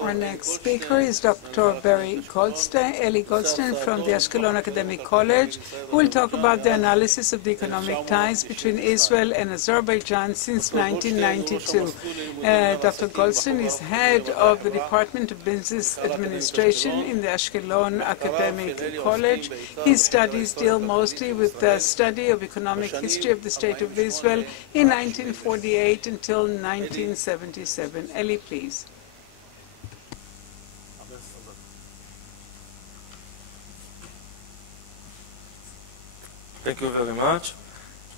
Our next speaker is Dr. Eli Goldstein from the Ashkelon Academic College, who will talk about the analysis of the economic ties between Israel and Azerbaijan since 1992. Dr. Goldstein is head of the Department of Business Administration in the Ashkelon Academic College. His studies deal mostly with the study of economic history of the State of Israel in 1948 until 1977. Eli, please. Thank you very much.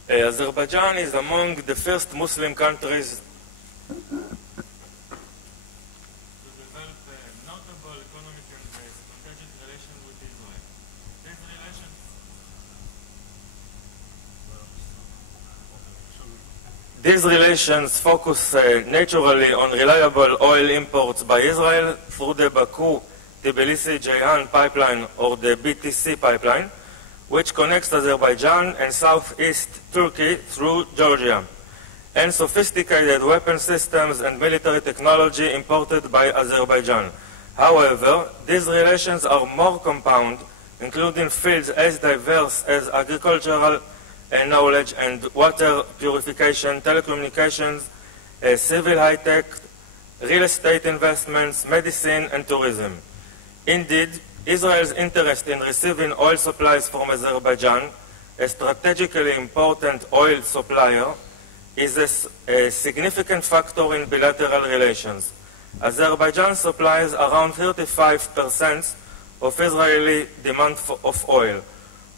Azerbaijan is among the first Muslim countries to develop notable economic and strategic relations with Israel. These relations focus naturally on reliable oil imports by Israel through the Baku-Tbilisi-Ceyhan pipeline, or the BTC pipeline, which connects Azerbaijan and southeast Turkey through Georgia, and sophisticated weapon systems and military technology imported by Azerbaijan. However, these relations are more compound, including fields as diverse as agricultural knowledge and water purification, telecommunications, civil high-tech, real estate investments, medicine, and tourism. Indeed, Israel's interest in receiving oil supplies from Azerbaijan, a strategically important oil supplier, is a significant factor in bilateral relations. Azerbaijan supplies around 35% of Israeli demand of oil,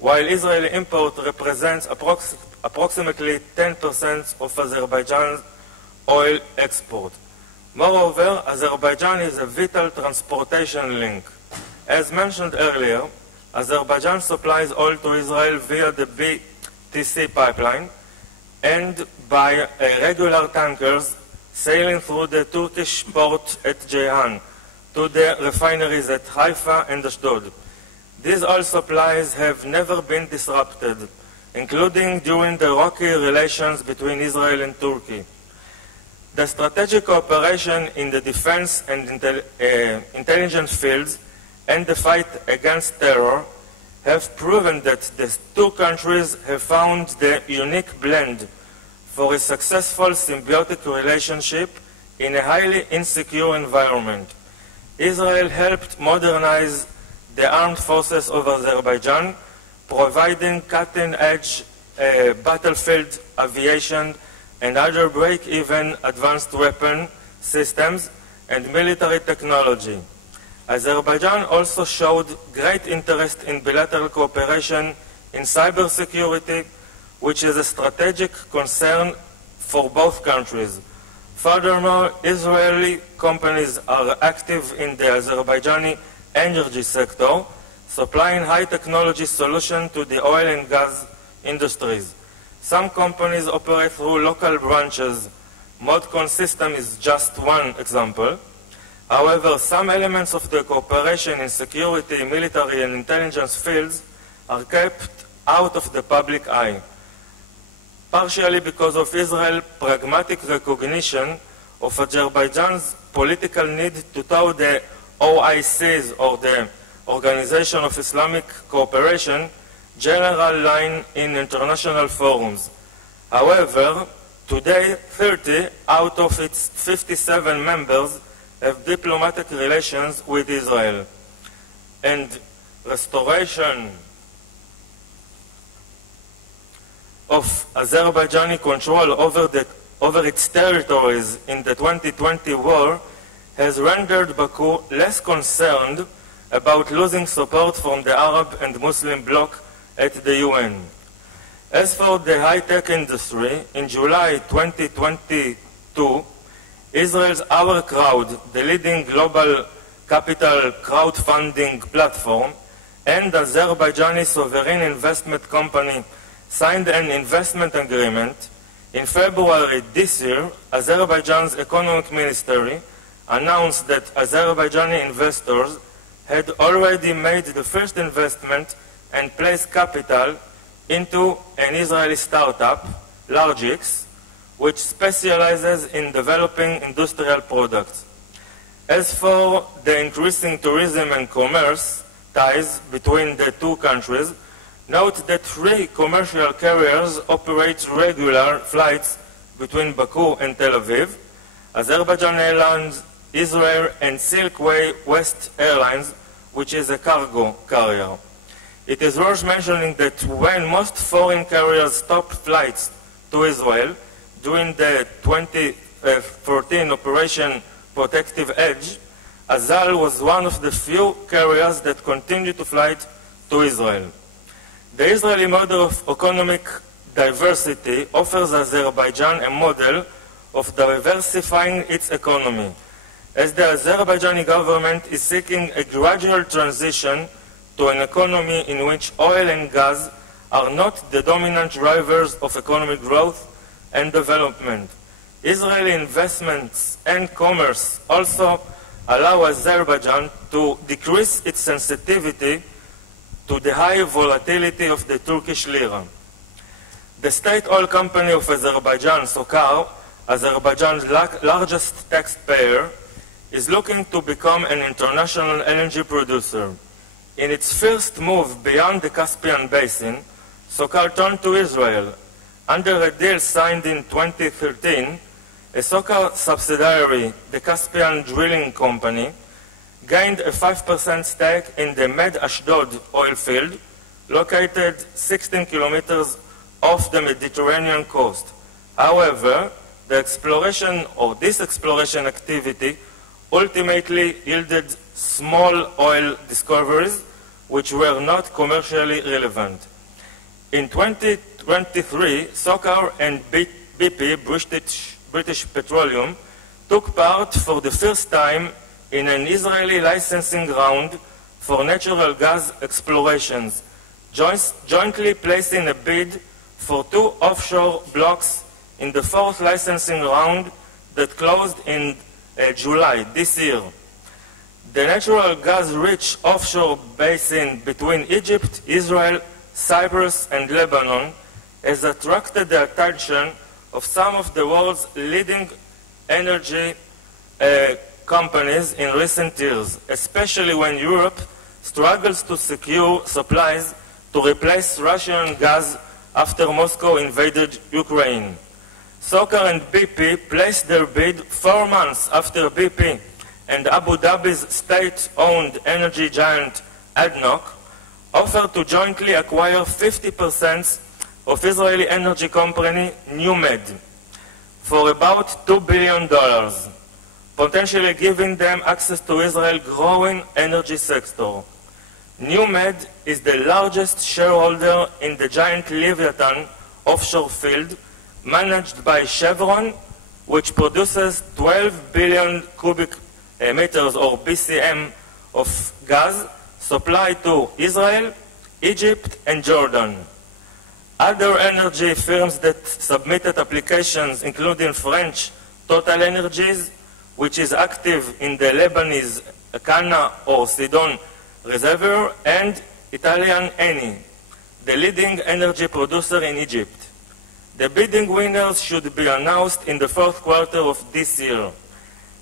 while Israeli import represents approximately 10% of Azerbaijan's oil export. Moreover, Azerbaijan is a vital transportation link. As mentioned earlier, Azerbaijan supplies oil to Israel via the BTC pipeline and by regular tankers sailing through the Turkish port at Ceyhan to the refineries at Haifa and Ashdod. These oil supplies have never been disrupted, including during the rocky relations between Israel and Turkey. The strategic cooperation in the defense and intelligence fields and the fight against terror have proven that the two countries have found the unique blend for a successful symbiotic relationship in a highly insecure environment. Israel helped modernize the armed forces of Azerbaijan, providing cutting-edge battlefield aviation and other break-even advanced weapon systems and military technology. Azerbaijan also showed great interest in bilateral cooperation in cybersecurity, which is a strategic concern for both countries. Furthermore, Israeli companies are active in the Azerbaijani energy sector, supplying high-technology solutions to the oil and gas industries. Some companies operate through local branches. Modcon system is just one example. However, some elements of the cooperation in security, military, and intelligence fields are kept out of the public eye, partially because of Israel's pragmatic recognition of Azerbaijan's political need to toe the OIC's, or the Organization of Islamic Cooperation, general line in international forums. However, today 30 out of its 57 members have diplomatic relations with Israel, and restoration of Azerbaijani control over its territories in the 2020 war has rendered Baku less concerned about losing support from the Arab and Muslim bloc at the UN. As for the high-tech industry, in July 2022, Israel's Our Crowd, the leading global capital crowdfunding platform, and Azerbaijani sovereign investment company signed an investment agreement. In February this year, Azerbaijan's economic ministry announced that Azerbaijani investors had already made the first investment and placed capital into an Israeli startup, Largix, which specializes in developing industrial products. As for the increasing tourism and commerce ties between the two countries, note that 3 commercial carriers operate regular flights between Baku and Tel Aviv: Azerbaijan Airlines, Israel, and Silkway West Airlines, which is a cargo carrier. It is worth mentioning that when most foreign carriers stopped flights to Israel during the 2014 Operation Protective Edge, Azal was one of the few carriers that continued to fly to Israel. The Israeli model of economic diversity offers Azerbaijan a model of diversifying its economy, as the Azerbaijani government is seeking a gradual transition to an economy in which oil and gas are not the dominant drivers of economic growth and development. Israeli investments and commerce also allow Azerbaijan to decrease its sensitivity to the high volatility of the Turkish lira. The state oil company of Azerbaijan, SOCAR, Azerbaijan's largest taxpayer, is looking to become an international LNG producer. In its first move beyond the Caspian Basin, SOCAR turned to Israel. Under a deal signed in 2013, a SOCAR subsidiary, the Caspian Drilling Company, gained a 5% stake in the Med Ashdod oil field, located 16 kilometers off the Mediterranean coast. However, the this exploration activity ultimately yielded small oil discoveries which were not commercially relevant. In 2023, SOCAR and BP, British Petroleum, took part for the first time in an Israeli licensing round for natural gas explorations, jointly placing a bid for 2 offshore blocks in the 4th licensing round that closed in July this year. The natural gas-rich offshore basin between Egypt, Israel, Cyprus, and Lebanon has attracted the attention of some of the world's leading energy companies in recent years, especially when Europe struggles to secure supplies to replace Russian gas after Moscow invaded Ukraine. SOCAR and BP placed their bid 4 months after BP and Abu Dhabi's state-owned energy giant ADNOC offered to jointly acquire 50% of Israeli energy company NewMed for about $2 billion, potentially giving them access to Israel's growing energy sector. NewMed is the largest shareholder in the giant Leviathan offshore field managed by Chevron, which produces 12 billion cubic meters or BCM of gas supplied to Israel, Egypt, and Jordan. Other energy firms that submitted applications, including French Total Energies, which is active in the Lebanese Kana or Sidon reservoir, and Italian Eni, the leading energy producer in Egypt. The bidding winners should be announced in the 4th quarter of this year.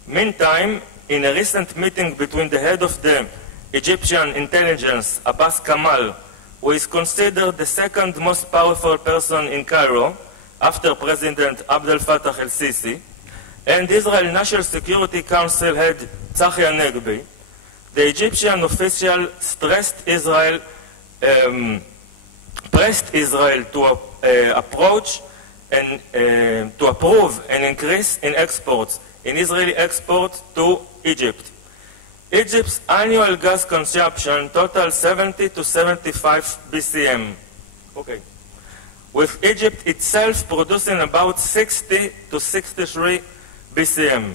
Meantime, in a recent meeting between the head of the Egyptian intelligence, Abbas Kamal, who is considered the 2nd most powerful person in Cairo after President Abdel Fattah el-Sisi, and Israel National Security Council head Tzachi Hanegbi, the Egyptian official pressed Israel to approach and to approve an increase in exports, in Israeli exports to Egypt. Egypt's annual gas consumption totals 70 to 75 BCM. Okay. With Egypt itself producing about 60 to 63 BCM.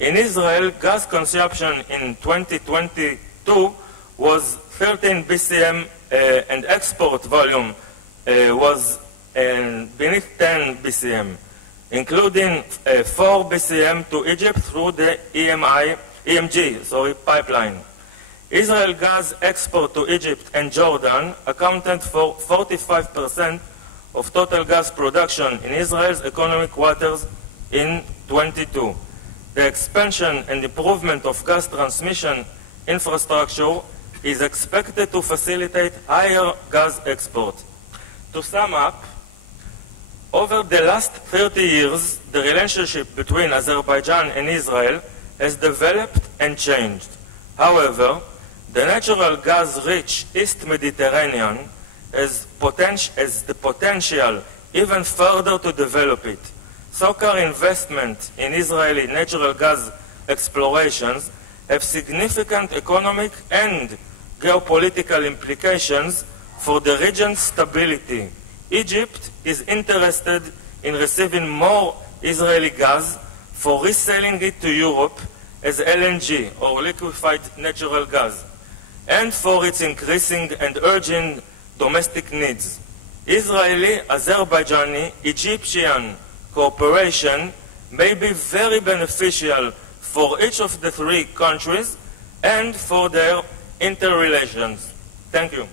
In Israel, gas consumption in 2022 was 13 BCM and export volume was beneath 10 BCM, including 4 BCM to Egypt through the EMG pipeline. Israel gas export to Egypt and Jordan accounted for 45% of total gas production in Israel's economic waters in 22. The expansion and improvement of gas transmission infrastructure is expected to facilitate higher gas export. To sum up, over the last 30 years, the relationship between Azerbaijan and Israel has developed and changed. However, the natural gas-rich East Mediterranean has the potential even further to develop it. So-called investment in Israeli natural gas explorations have significant economic and geopolitical implications for the region's stability. Egypt is interested in receiving more Israeli gas for reselling it to Europe as LNG, or liquefied natural gas, and for its increasing and urgent domestic needs. Israeli, Azerbaijani, Egyptian cooperation may be very beneficial for each of the three countries and for their interrelations. Thank you.